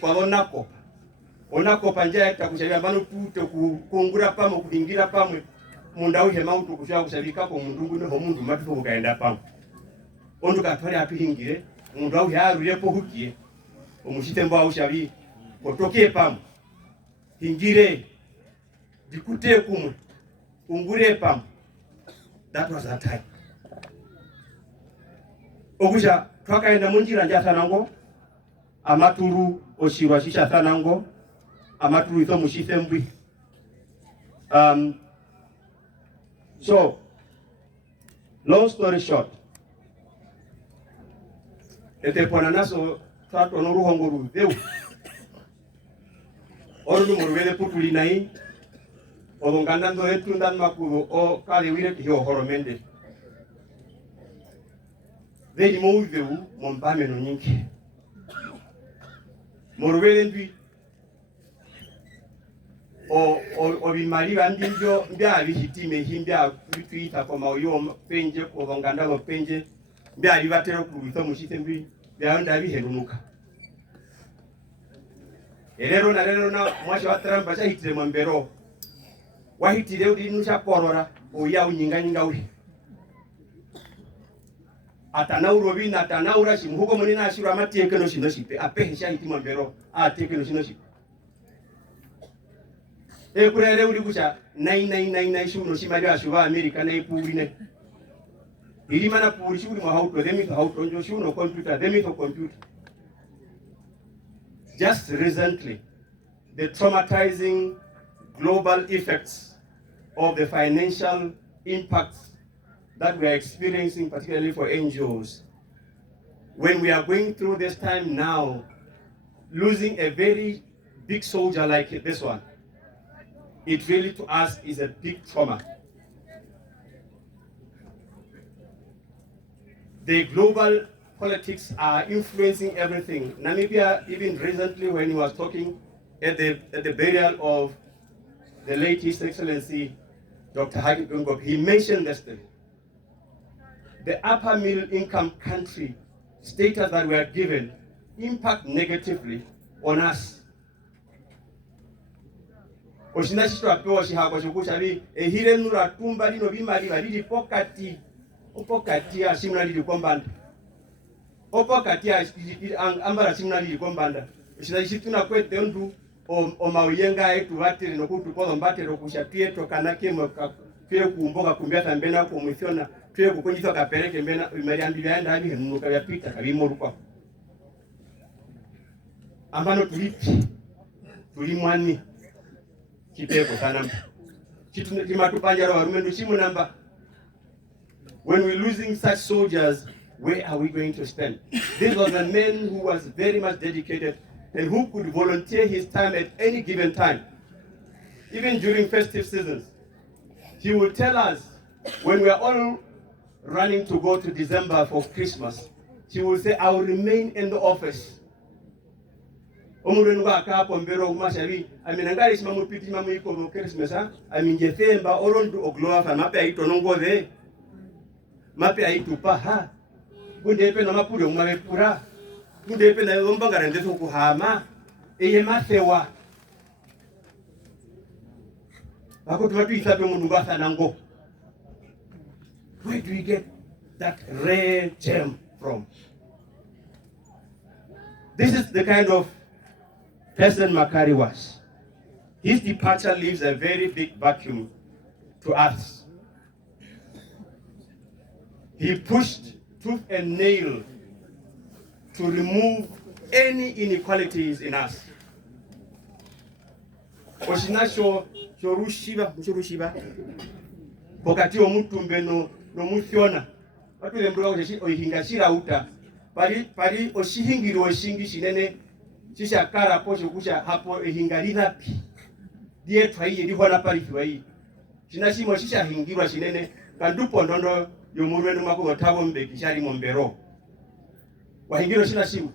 kwa onakopa njia ya kushabia mbano tute kungura pamwe kuingira pamwe munda uhe mautu kushaka kushabika kwa mundungu ne homundu matuko kukaenda pamwe ondu katwali atuhingire mundu au yaruyepo hukie omushite mbo aushabi kotoke pamwe hingire dikute kumwe ungure pamwe. That was that time. Ogusha twakaenda munjira nja thanango amaturu oshirwa shisha thanango amaturu ito mushite mbwi. So long story short, ete pona naso twato no ruhongo rudeu oru murwele putuli nai odonganda ndo etundan makuru o kali wire ki horomende vedi muveu mompame no nyinki murwele ndwi o bimali bandinjo mbya bihitime himbya bitwita kwa mauyo penje ko bonganda lo penje mbya bibatero kuruito mushite mbi bya nda biherunuka erero na mwashi wa trampa cha hitire mwambero wahitire udi nusha korora oya unyinga uri atanauro bina atanaura shimuhugo munina ashira amatieke no shinoshipe apehe sha hiti mwambero ateke no shinoshipe kurele uri kusha 9999 shuno shimali ashuba America na ipurine ilimana puri shuri mwa hauto demi to hauto njo shuno computer demi to computer. Just recently the traumatizing global effects of the financial impacts that we are experiencing, particularly for NGOs, when we are going through this time now, losing a very big soldier like this one, it really to us is a big trauma. The global politics are influencing everything. Namibia, even recently when he was talking at the burial of the late His Excellency Dr. Hage Geingob, he mentioned this thing. The upper middle income country status that we are given impact negatively on us. Oshinashitwa pewa shihagwa shukusha bi ehire nura tumba lino bimali balili pokati ya shimuna lili kombanda opokati ya ambara shimuna lili kombanda oshinashituna kwete ndu o mauyenga etu batire nokutu kozo mbatire kushatwie tokanake moka twe kumboga kumbia tambena ko mwithona twe kukunyitwa kapereke mbena imari ambi yaenda hadi henuka yapita kabimoruka ambano tulimwani kiteko sana kitu kimatupanja warumendu shimu namba. When we're losing such soldiers, where are we going to stand? This was a man who was very much dedicated and who could volunteer his time at any given time, even during festive seasons. He will tell us when we are all running to go to December for Christmas, he will say, I will remain in the office. Omurenu wa kapo mbero umashabi aminangari simamu piti mamu iko no Christmas aminjefemba orondu ogloa fa mape aito nongode mape aitu paha bundepe na mapuri omwapura bundepe na lombangara ndeto kuhama eye mathewa bako tumatu isabe mundu ngasa nango. Where do we get that rare gem from? This is the kind of person Makari was. His departure leaves a very big vacuum to us. He pushed tooth and nail to remove any inequalities in us. Oshinasho shorushiba pokati omutumbe no muthiona batule mbura oyihingashira uta pali oshihingiro oshingi shinene shisha kara posho kusha hapo ehingalina pi die twaiye lihona pali twai shinashimo shisha hingirwa shinene kandupo ndondo yomurwenu mako tabo mbeki shari mombero wahingiro shinashimo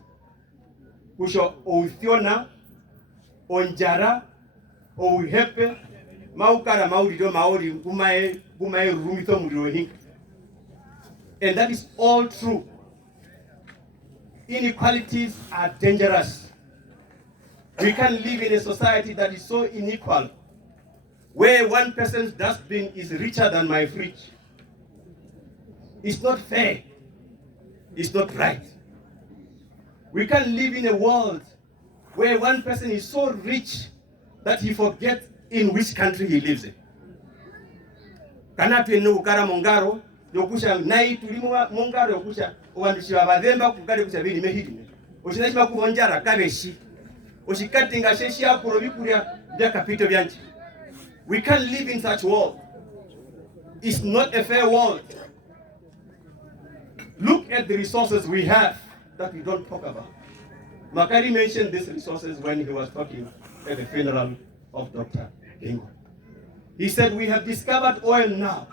kusho outhiona onjara ouhepe maukara maurido maori gumae rumito murido hinga. And that is all true. Inequalities are dangerous. We can't live in a society that is so unequal, where one person's dustbin is richer than my fridge. It's not fair. It's not right. We can't live in a world where one person is so rich that he forgets in which country he lives in. Kana tuene ukara mongaro yokusha nai tulimo mongaro yokusha owandushira bademba kugale kusha biri mehiri. Oshinashima kuvonjara kabeshi. Oshikatinga sheshi akulo bikulia bya kapito byanchi. We can't live in such world. It's not a fair world. Look at the resources we have that we don't talk about. Makari mentioned these resources when he was talking at the funeral of Dr. Bingo. He said, we have discovered oil now.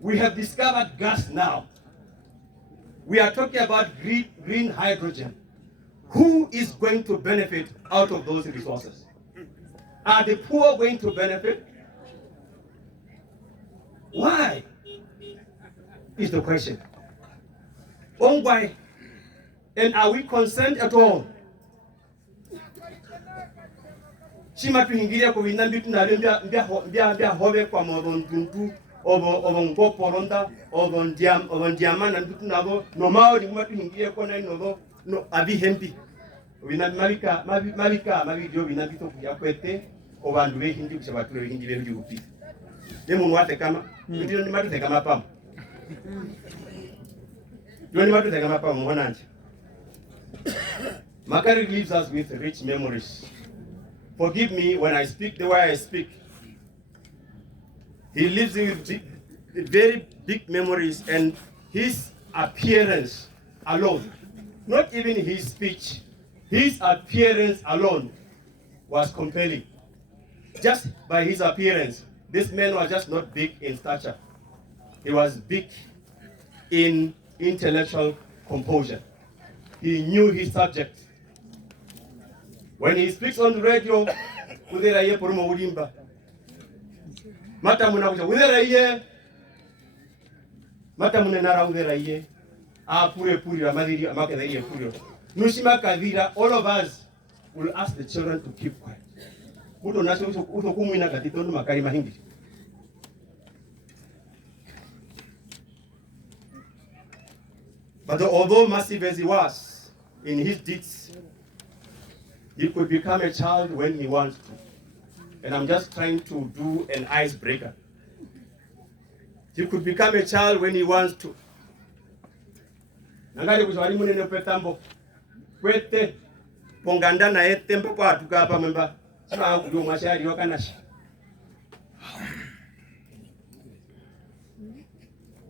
We have discovered gas now. We are talking about green hydrogen. Who is going to benefit out of those resources? Are the poor going to benefit? Why? Is the question. Why? And are we concerned at all? Shima tuhingiria kwa vinambitu na mbia hove kwa mwadontuntu ovo ngoporonda ovo ndiamana ndutu navo no mao ni mwatu hingiria kwa nai no avi hempi mavidio vinambito kuya kwete ovandu vehindi kushabatule vehindi vehu juupi nemu nwate kama ndio ni matu tekama pamu ndio ni matu tekama pamu mwananchi. Makari leaves us with rich memories. Forgive me when I speak the way I speak. He lives with very big memories, and his appearance alone, not even his speech, his appearance alone was compelling. Just by his appearance, this man was just not big in stature. He was big in intellectual composure. He knew his subject. When he speaks on the radio, udera ye porumo udimba. Mata muna kuja udera ye. Mata muna nara udera ye. Pure la madiri amake da ye pure. Nushima kadira, all of us will ask the children to keep quiet. Uto nasi uso kumwina katito no Makari mahingi. But although massive as he was in his deeds, he could become a child when he wants to. And I'm just trying to do an icebreaker. He could become a child when he wants to. Nangari kushwari munene petambo. Kwete ponganda na etembo kwa tukapa memba. Sima kudu mashari wakanashi.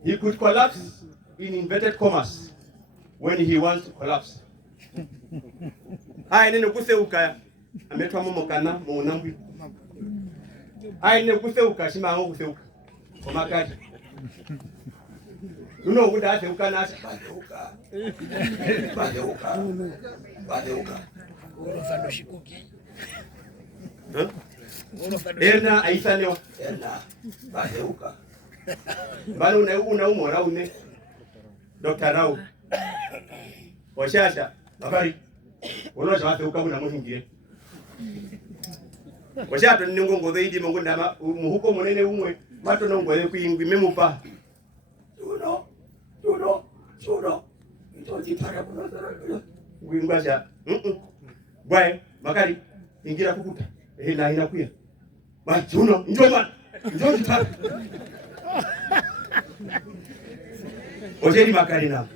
He could collapse in inverted commas when he wants to collapse. Ai nene kuseuka ametwa momokana munambwi. Ai nene kuseuka shima ngo kuseuka. Makari. Uno kuda aseuka na aseuka. Badeuka. Oro shikuki. Erna aisanyo. Erna. Badeuka. Balo una umora une. Dr. Rao. Washasha. Makari. Uno shawate ukamuna muhingie. Washato ningongo zaidi mongondama muhuko munene umwe mato nongwe kuingwi memupa. Suno. Itoji para kuna. Ngwingwasha. Bwae Makari ingira kukuta. Na inakuya. Suno njoma. Njoji para. Ojeri Makari now.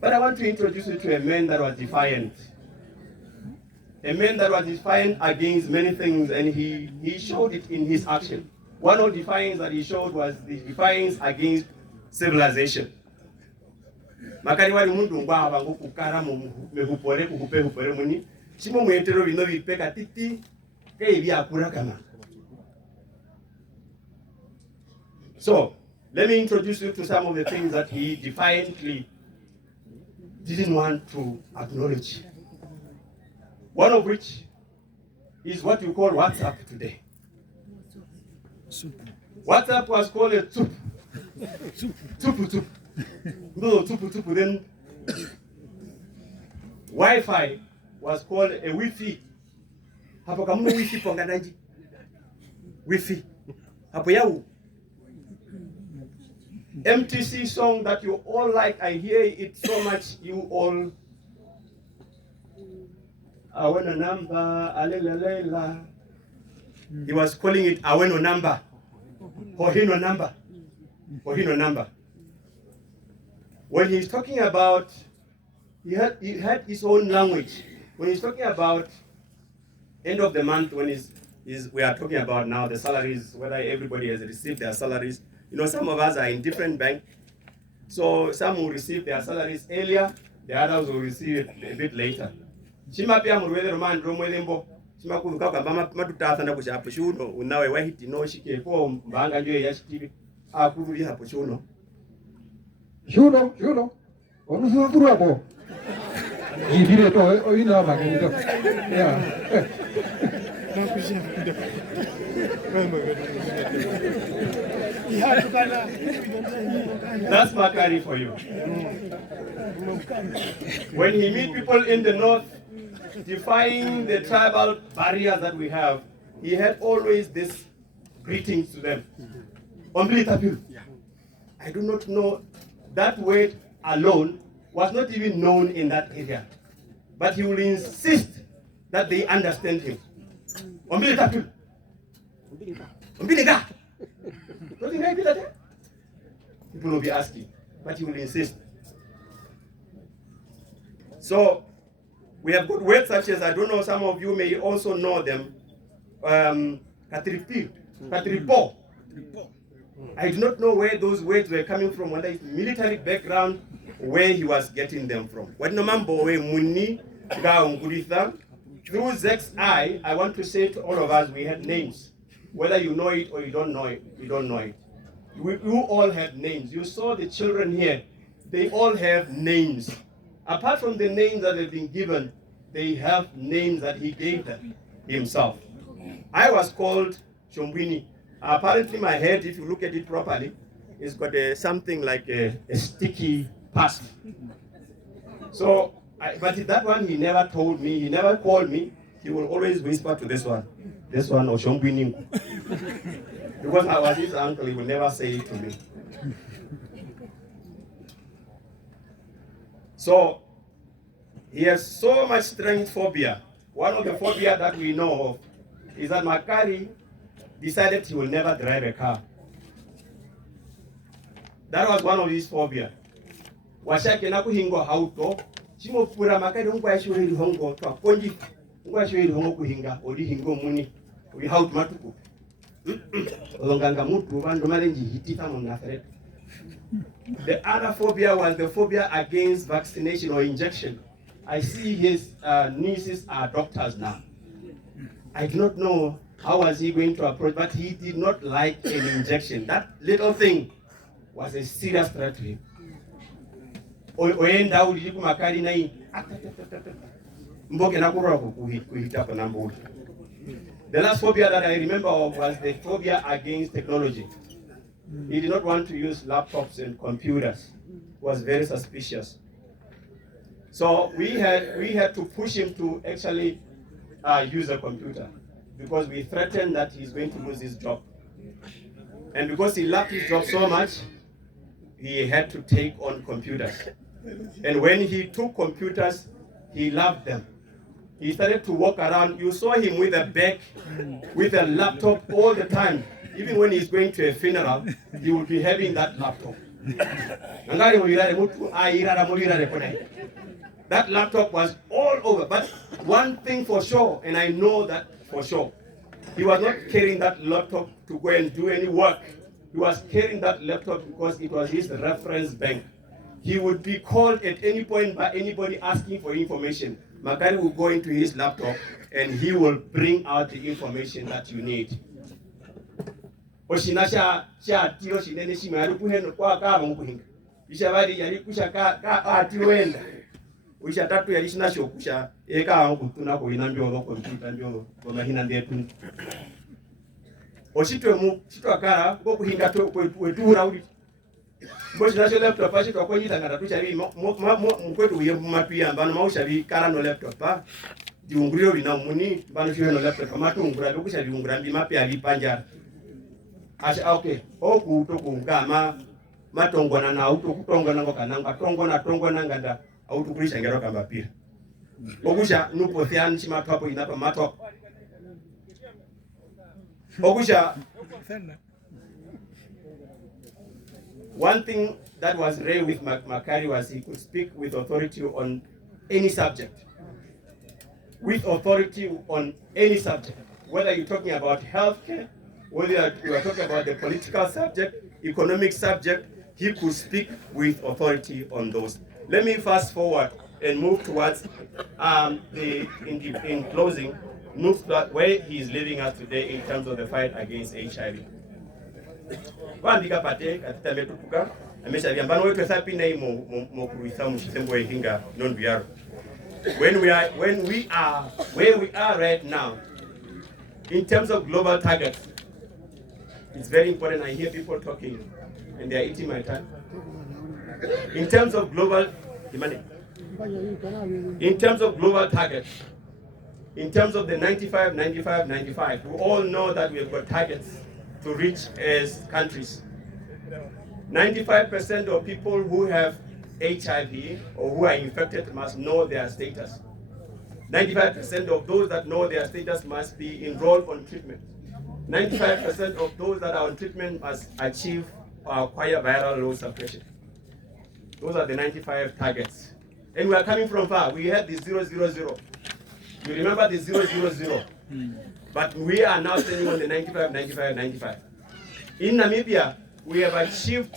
But I want to introduce you to a man that was defiant. A man that was defiant against many things, and he showed it in his action. One of the defiance that he showed was the defiance against civilization. Makari wali mundu ngwaba ngokukara mehupore kuhupe muni. Shimo mwetero bino bipeka titi ke bya akura kama. So, let me introduce you to some of the things that he defiantly didn't want to acknowledge. One of which is what you call WhatsApp today. WhatsApp was called a tup. Tupu. No, tupu, then Wi-Fi was called a Wi-Fi. Hapo kamuno Wi-Fi pongananji. Wi-Fi. Hapo yau. MTC song that you all like, I hear it so much, you all. Aweno number, alelalela. He was calling it Aweno number. Hohino number. Hohino number. When he's talking about, he had his own language. When he's talking about end of the month, when we are talking about now the salaries, whether everybody has received their salaries. You know, some of us are in different banks. So some will receive their salaries earlier, the others will receive it a bit later. Shima pia murwele roman romwelembo. Shima kuvuka kwa matutasa na kushapo shuno. Unawe wahiti no shike kwa mbanga njoe ya shikiri. Kuruvi hapo shuno. Shuno. Onu suna turu hapo. Jidire to oina magani to. Yeah. That's Makari for you. When he meet people in the north, defying the tribal barriers that we have, he had always this greetings to them. I do not know, that word alone was not even known in that area. But he will insist that they understand him. People will be asking, but he will insist. So we have good words such as, I don't know, some of you may also know them. Katripo. I do not know where those words were coming from, whether it's military background, where he was getting them from. Through Zek's eye, I want to say to all of us, we had names. Whether you know it or you don't know it, we don't know it. You all have names. You saw the children here. They all have names. Apart from the names that have been given, they have names that he gave them himself. I was called Chombwini. Apparently my head, if you look at it properly, it's got something like a sticky past. So, but that one he never told me, he never called me. He will always whisper to this one or Chombwini. Because I was his uncle, he will never say it to me. So, he has so much strength phobia. One of the phobia that we know of is that Makari decided he will never drive a car. That was one of his phobia. Washake na kuhingo hauto, chimo pura Makari ungo yashuri hongo to akonji, ungo yashuri hongo kuhinga, odi hingo muni, we haut matuku. Olonganga mutu vandu malenji hitita munafret. The other phobia was the phobia against vaccination or injection. I see his nieces are doctors now. I do not know how was he going to approach, but he did not like an injection. That little thing was a serious threat to him. The last phobia that I remember of was the phobia against technology. He did not want to use laptops and computers. He was very suspicious. So we had to push him to actually use a computer because we threatened that he's going to lose his job. And because he loved his job so much, he had to take on computers. And when he took computers, he loved them. He started to walk around. You saw him with a bag, with a laptop all the time. Even when he's going to a funeral, he will be having that laptop. That laptop was all over. But one thing for sure, and I know that for sure, he was not carrying that laptop to go and do any work. He was carrying that laptop because it was his reference bank. He would be called at any point by anybody asking for information. Makari will go into his laptop and he will bring out the information that you need. Oshinasha tiro shinene shimaru kuheno kwa kama mukuhinga. Ishabari yali kusha ka atiwenda. Usha tatu yali shinasho kusha eka kutuna ko inambyo ro computer mbyo ko mahina ndetu. Oshitwe mu chitwa kara ko kuhinga to wetura uli. Bosi nacho laptop ashi to konyi tangata tuchabi mkwetu uye matuya mbano maushabi kara no laptop pa diunguriro bina muni mbano shiwe no laptop matu ungura bikusha diungura mbi mapi ali panjara asha okay oku utoku ngama matongona na auto kutongona ngokananga tongona nganda auto kulisha ngero kamba pira okusha nupo thian chimatu hapo inapa matwa okusha. One thing that was rare with Makari was he could speak with authority on any subject. With authority on any subject. Whether you're talking about healthcare, whether you are talking about the political subject, economic subject, he could speak with authority on those. Let me fast forward and move towards in closing, move to where he is leaving us today in terms of the fight against HIV. Vandika pate katita metupuka amesha vyambano wetu sapi na mo kuruisa mushitembo hinga non biaro. When we are where we are right now in terms of global targets, it's very important. I hear people talking and they are eating my time. In terms of global targets, in terms of the 95, we all know that we have got targets to reach as countries. 95% of people who have HIV or who are infected must know their status. 95% of those that know their status must be enrolled on treatment. 95% of those that are on treatment must achieve or acquire viral load suppression. Those are the 95 targets. And we are coming from far. We had the 000. You remember the 000? But we are now standing on the 95. In Namibia, we have achieved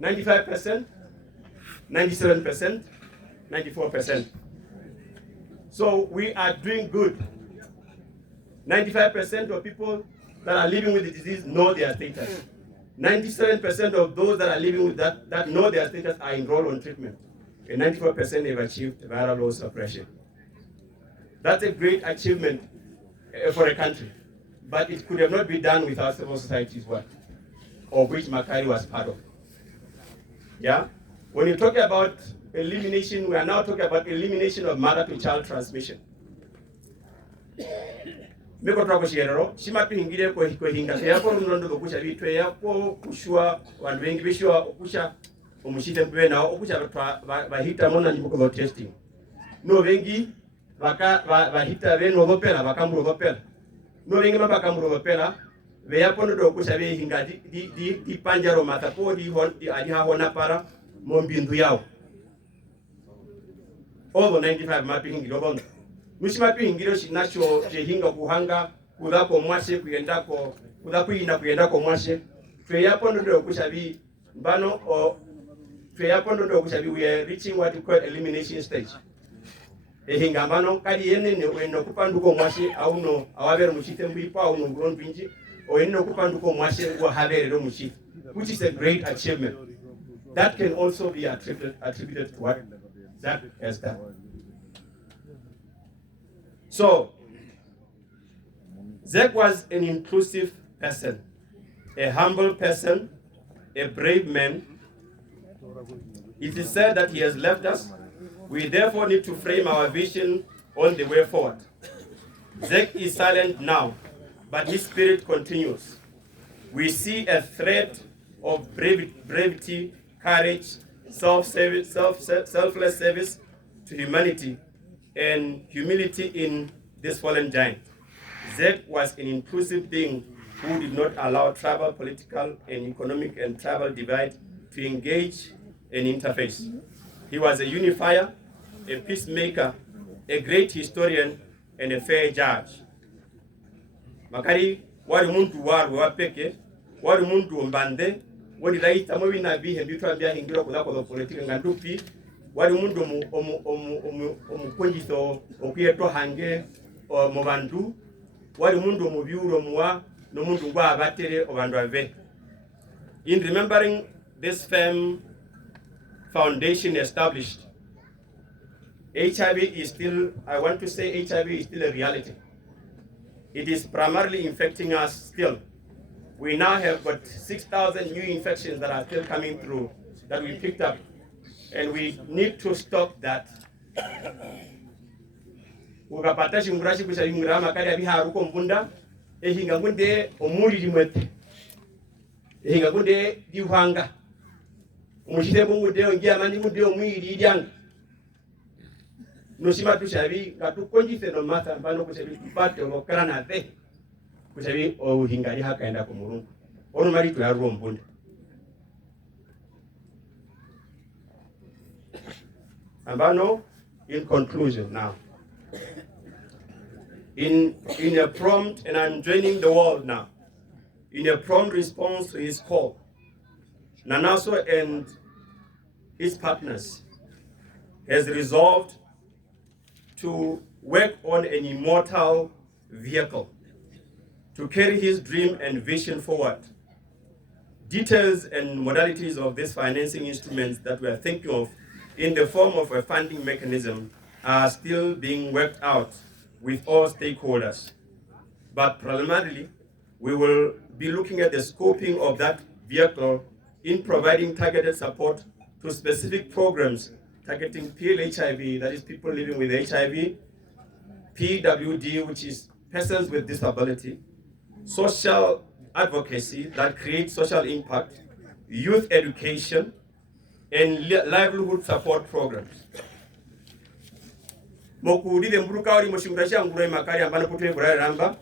95%, 97%, 94%. So we are doing good. 95% of people that are living with the disease know their status. 97% of those that are living with that know their status are enrolled on treatment. And 94% have achieved viral load suppression. That's a great achievement for a country. But it could have not been done without civil society's work, of which Makari was part of. Yeah? When you talk about elimination, we are now talking about elimination of mother-to-child transmission. Meko twako shirero, shima tuhingire kwa hinga. Yako mlondo kusha vitu yako kushua wandu wengi bishua kusha umushite mpwe na kusha bahita mona njibuko testing. No wengi bahita beno hopela bakamuro hopela. No wengi mabakamuro hopela. Veyapono do kusha hinga di panjaro matapo di adiha hona para mombindu yao. All the 95 mapping hingiro. Mishimatu hingiro shinacho jehinga kuhanga kudako mwashe kuyendako kudakuina kuyendako mwashe tweyapo ndo kushabi mbano o tweyapo ndo kushabi we are reaching what we call elimination stage. Ehinga mbano kadi yene ne weno kupanduko mwashe au no awabere mushite mbipo au no grown pinji o eno kupanduko mwashe wa habere do mushite, which is a great achievement that can also be attributed to what Zach has done. So, Zach was an inclusive person, a humble person, a brave man. It is said that he has left us. We therefore need to frame our vision on the way forward. Zach is silent now, but his spirit continues. We see a thread of brevity, courage, selfless service to humanity, and humility in this fallen giant. Zach was an inclusive being who did not allow tribal, political, and economic and tribal divide to engage and interface. He was a unifier, a peacemaker, a great historian, and a fair judge. Makari wari muntu waru wapeke, wari muntu mbande, wari raita mwi na bihe bitwa bya hingiro kudako politika ngandupi. Wari mundu omukonjiso okuyetwa hange mu bantu wari mundu omubyuro muwa no mundu ngwa abatere obandu ave. In remembering this firm foundation established, HIV is still, I want to say HIV is still a reality. It is primarily infecting us still. We now have got 6,000 new infections that are still coming through that we picked up, and we need to stop that. Ukapata shimurashi kushaimura makari abiharuko mbunda ehinga ngunde omuri limwete ehinga ngunde diwanga umushite mungude ongia mandi ngunde omwiri lyanga nosima tushabi ngatukonjise no mata mbano kushabi tupate olokana na the kushabi ohinga lihakaenda ku Mulungu ono mali tuyarwo mbunda. Ambano, in conclusion now, in a prompt, and I'm joining the world now, in a prompt response to his call, Nanaso and his partners has resolved to work on an immortal vehicle to carry his dream and vision forward. Details and modalities of these financing instruments that we are thinking of in the form of a funding mechanism are still being worked out with all stakeholders. But preliminarily, we will be looking at the scoping of that vehicle in providing targeted support to specific programs targeting PLHIV, that is people living with HIV, PWD, which is persons with disability, social advocacy that creates social impact, youth education, and livelihood support programs. Mokudi the mburuka ori moshingurasha ngura Makari ambana putwe ngura ramba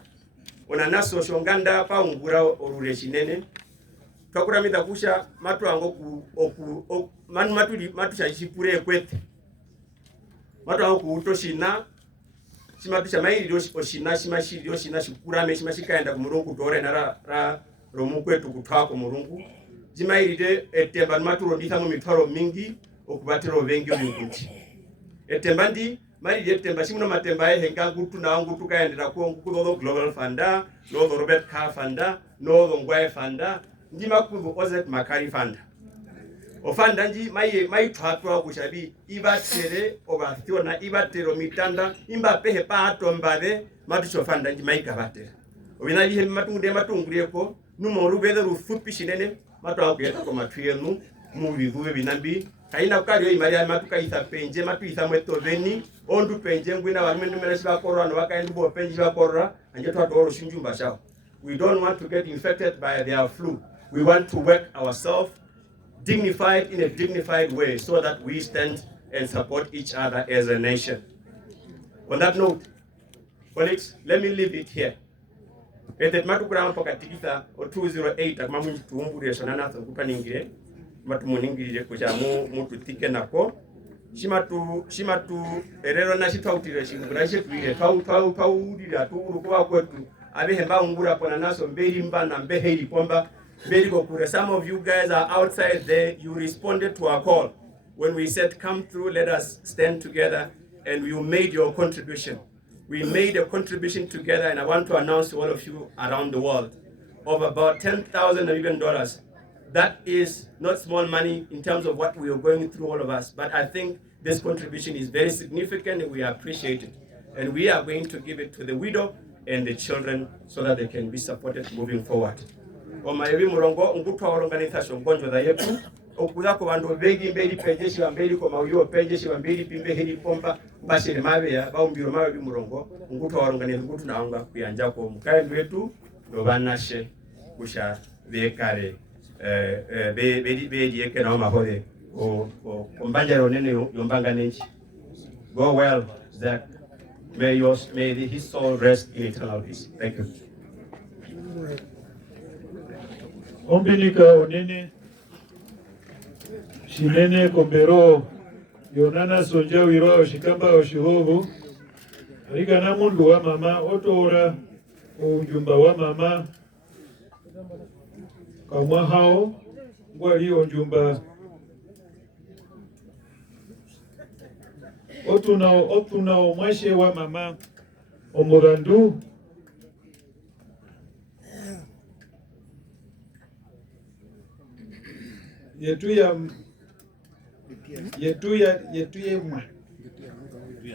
onanaso shonganda pa ngura orureshinene twakura mitakusha matu ango ku manu matu shashipure kwete matu ango ku utoshina shimatu shamairi oshina shimashiri oshina shikurame shimashikaenda ku Mulungu tore na romu kwetu kutwa ku Mulungu jimairide etemba matu ronditha mu mitwaro mingi okubatiro bengi obinkunchi etemba ndi mari etemba shimuno matemba ehenga ngutu na ngutu kaendera ku nguku global funda no Robert Car funda no ngwae funda ndima ku Ozet Makari funda ofanda nji mai twatwa kushabi ibatere obathiona ibatero mitanda imbapehe pato mbade matu chofanda nji mai kabatera obinali he matungureko numo rubede rufupi shinene matu akuyeta ko matuyenu mu bivuwe binambi kaina kali imari matu kaitha penje matu itha mweto beni ondu penje ngwina barime ndumela shibakorwa no bakaendu bo penje bakorra anje twatoro shinjumba shawo. We don't want to get infected by their flu. We want to work ourselves dignified in a dignified way so that we stand and support each other as a nation. On that note, colleagues, let me leave it here. Ete matukura mpakatikisa o 208 akamamu tuumbure sonana kupaningire matumuningire kujamu mutu tike nako shimatu erero na shitautire shingura shetuire twaudira tuuru kwa kwetu abehemba ngura pona naso mbeli mbana mbeheli kwamba mbeli kokure. Some of you guys are outside there. You responded to our call when we said come through, let us stand together, and you made your contribution. We made a contribution together, and I want to announce to all of you around the world of about $10,000 American dollars. That is not small money in terms of what we are going through, all of us, but I think this contribution is very significant and we appreciate it. And we are going to give it to the widow and the children so that they can be supported moving forward. Omayebi murongo ngutwa oronganisa shongonjo da yetu okuza ko bandu bengi mbeli penjeshi wa mbeli ko mawyo penjeshi wa mbeli pimbe heli pompa bashire mabe ya baumbiro mabe murongo ngutwa oronganisa ngutu naanga kuyanja ko mukaendu wetu ndo banashe kusha bekare be yeke na mahode o mbanja ronene yombanga nenchi. Go well, Zach. May his soul rest in eternal peace. Thank you. Ombinika onene shinene kombero yonana sonja wiro shikamba oshihovu alika na mundu wa mama otora ujumba wa mama kamwa hao ngwali ojumba otuna omwashe wa mama omurandu yetu ya mwa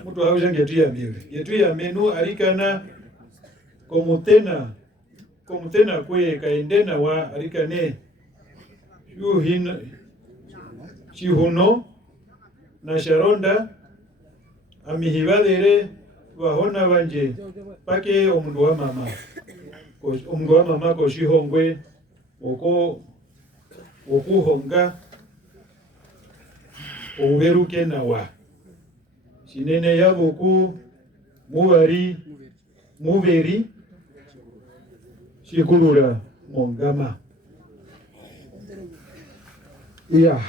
mtu hausha yetu ya miwe yetu ya menu alikana komutena komutena kwe kaendena wa arikane yuhin chihuno na sharonda amihibadere wahona banje pake omundu wa mama ko shihongwe okuhonga uberuke nawa sinene yabuku muberi shikulura mongama iya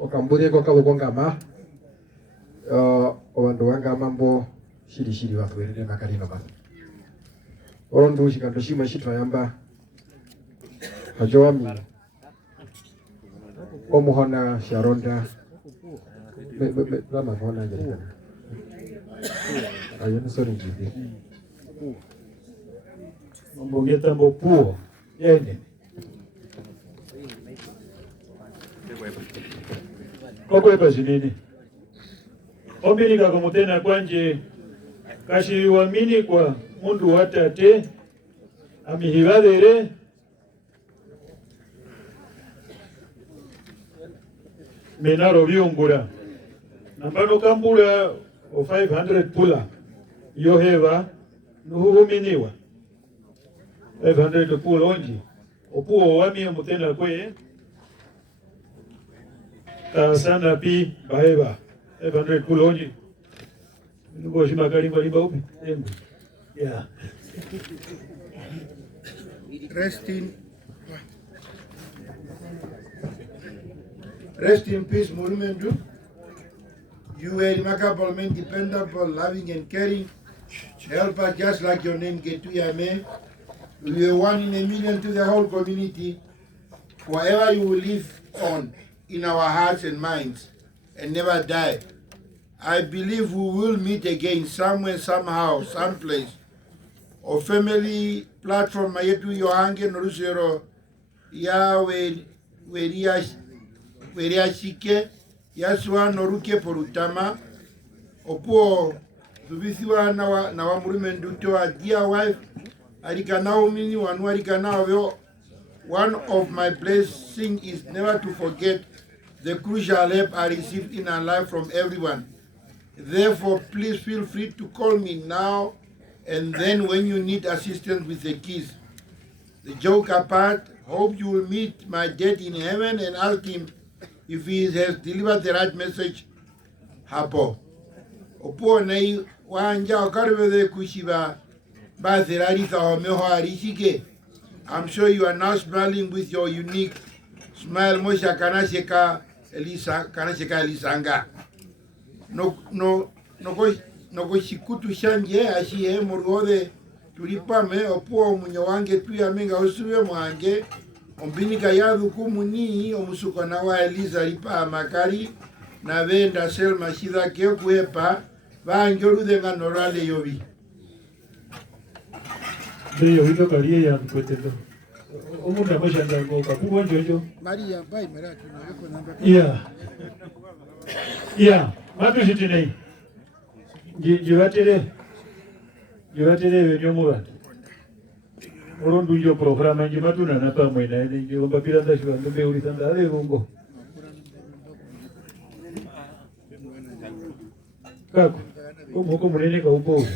okambure ko kaluko ngama obandu bangama mbo shiri batwerere Makari no basa orondu shikando shima shitayamba hajowami omuhona sharonda lama hona jerikana ayo nisoni jibi mbongeta mbopuo yene kokwepa zinini ombili kakomutena kwanje kashiriwamini kwa mundu watate amihibadere menaro Otjiungura nambano kambula o 500 pula yoheva nuhuminiwa 500 pula onji opuo wami mutena kwe sana pi baheva 500 pula onji nuko shima kalimba limba upi yeah Rest in peace, Monumentu. You were remarkable, man, dependable, loving and caring. Helper just like your name, Ngetujame. You were one in a million to the whole community. Forever you will live on in our hearts and minds and never die. I believe we will meet again somewhere, somehow, someplace. Or family platform, Mayetu Yohange Norusero, ya weriashike yaswa noruke porutama opuo tubisiwa na wa Monumentu to a dear wife arikanao mini wanu arikanao. One of my blessings is never to forget the crucial help I received in our life from everyone. Therefore, please feel free to call me now and then when you need assistance with the keys. The joke apart, hope you will meet my dad in heaven and ask him if he has delivered the right message. Hapo. Opo nei wanja okarwede kushiba ba zerarisa omeho arishike. I'm sure you are now smiling with your unique smile. Mosha kanasheka Elisanga. No shikutu shanje ashihe murgode tulipame opo munyo wange tuyamenga osuwe mwange ombinika yadu kumuni omusukana wa Elisa lipa Makari na venda selma shida kekuepa vanjorudenga norale yobi. Ndio hito kalie ya kweteto. Omunda mashanga ngoka kubwa njojo. Maria bai meratu na yoko namba. Yeah. Matu shitine. Jivatere venyo mugat. Orondu yo programa njimatu na napa mwena ene njomba piranda shwa ndombe ulisanda ale rungo. Kako. Omoko munene ka upo.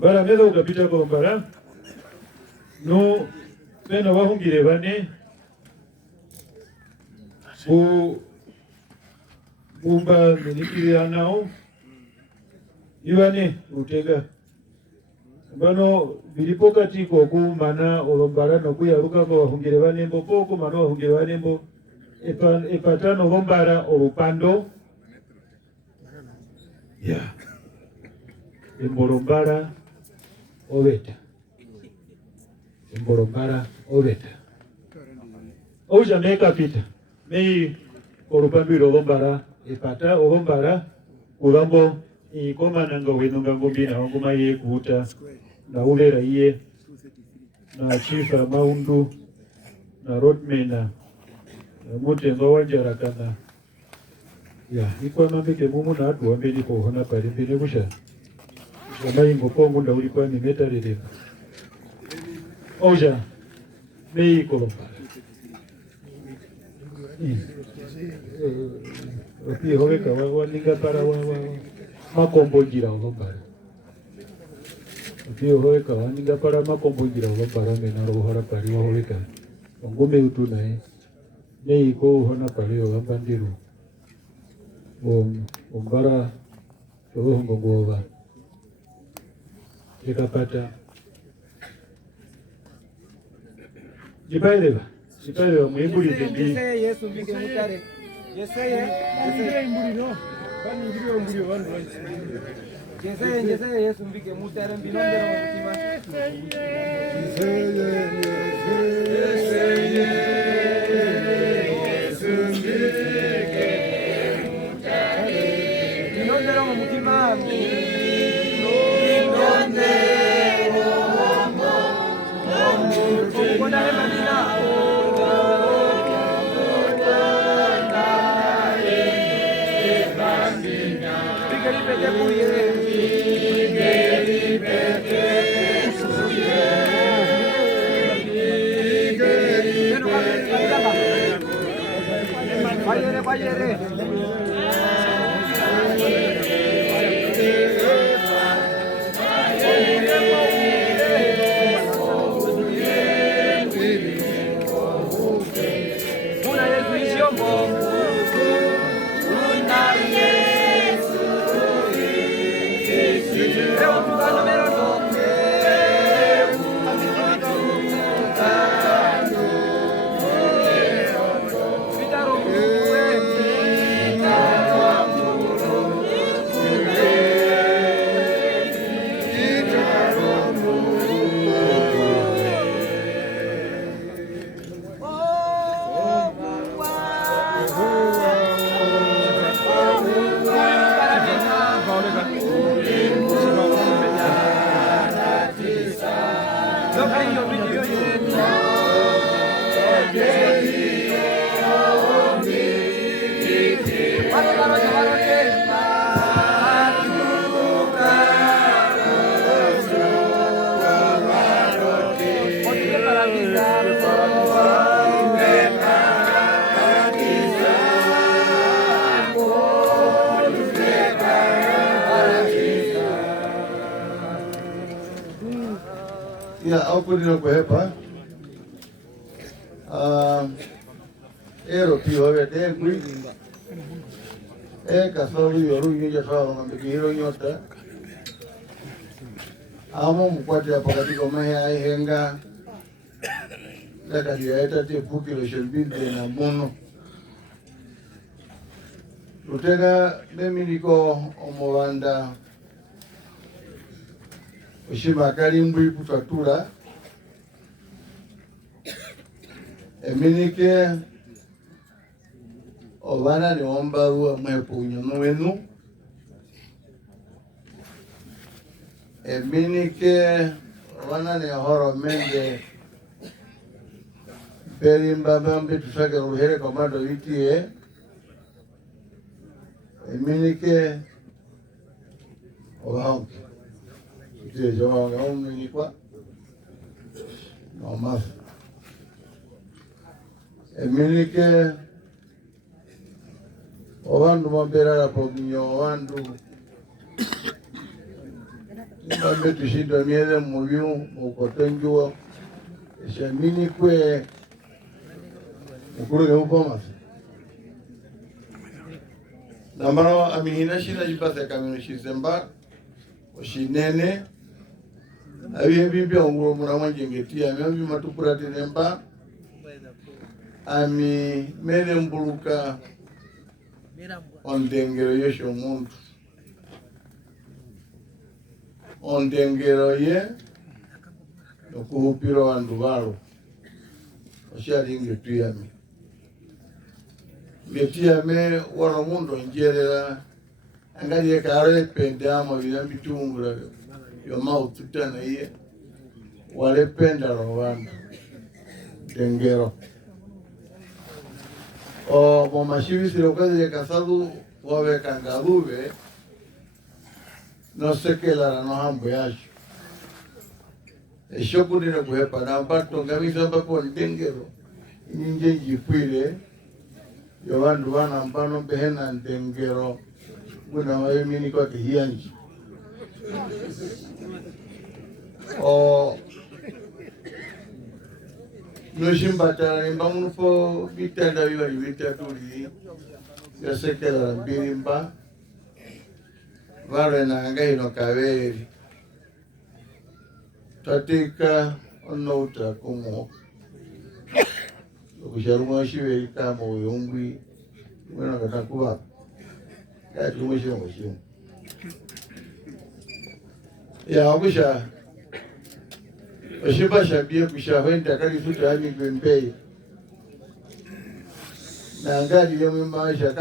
Bara medo kapita ko bara. No pena wahungire bane. Bumba nilikiri nao Iwane utega bano bilipoka tiko kumana olombara no kuyaruka ko wahungire banembo poko mano wahungire banembo epatano lombara olupando ya emborombara oveta oja meka pita mei olupando lombara epata olombara kulambo ikoma nanga wenunga ngombina wanguma ye kuuta na ulera iye na chifa maundu na roadmana na mutengo wanjarakana ya ikwa mambeke mumu na atu wambeni kohona pari mbele kusha Omayingo pongu ndauli kwa mimetalele. Oja nei kolombara. Opi hoveka waninga para makombo jira olombara. Opi hoveka waninga para makombo jira olombara menaro hora pari hoveka. Ongume utunae nei ko hona pari ogambandiru. Ombara Rohongo Gova Ikapata Jipaireva mwibuli tindi Yesu mbike mutare Yeseye mbulino bani ngiriyo mbulio wanu Yeseye Yesu mbike mutare mbinombero mutima Yeseye Yesu mbike mbinombero mutima Aku dino kuhepa ero pio vete kui kasori yoru nyoja sawa ngambiki hiro nyota amo mkwati ya pakati komehe aihenga laka hiyaeta te pukilo shelbinde na mono lutega meminiko omobanda Makari mbui kutatura eminike obana ni ombaru mwepunyo nwenu eminike obana ni horo mende perimba bambi tusake ruhere komando itie eminike obahonki yo aún ni kwa no más eminike obandu mambera la pominyo obandu mbe tushindo miele mubiu ukotenjua shaminikwe ukuru ne upomas namaro amihina shina jipase kamino shizemba oshinene abiye bibya nguro murama jengetia myambi matukura tinemba ami mene mbuluka ondengero yesho muntu ondengero ye okuhupiro wandu balo oshali ngetuyame ngetuyame wano mundo njerera angalie kare pendamo byambi tungura yo maututana iye wale penda rwanda dengero o momashivi sirokazi ya kasadu wawe kangarube no sekela no hambo yasho eshokuni na kuhepa na mbato ngamisa mbapo ndengero inje jikwile yo wandu wana mpano behena ndengero kuna wayemini kwa kihianji o noshimbatala nimbamunupo bitenda biba bitatuli ya sekela birimba vale na ngaino kaveri tatika onouta kumo kusharuma shiwe kama uyumbwi mwana katakuwa kati kumwisho mwisho ya kusha oshiba shabie kusha wenda kali futa hami kwembei na ngali yo mmaisha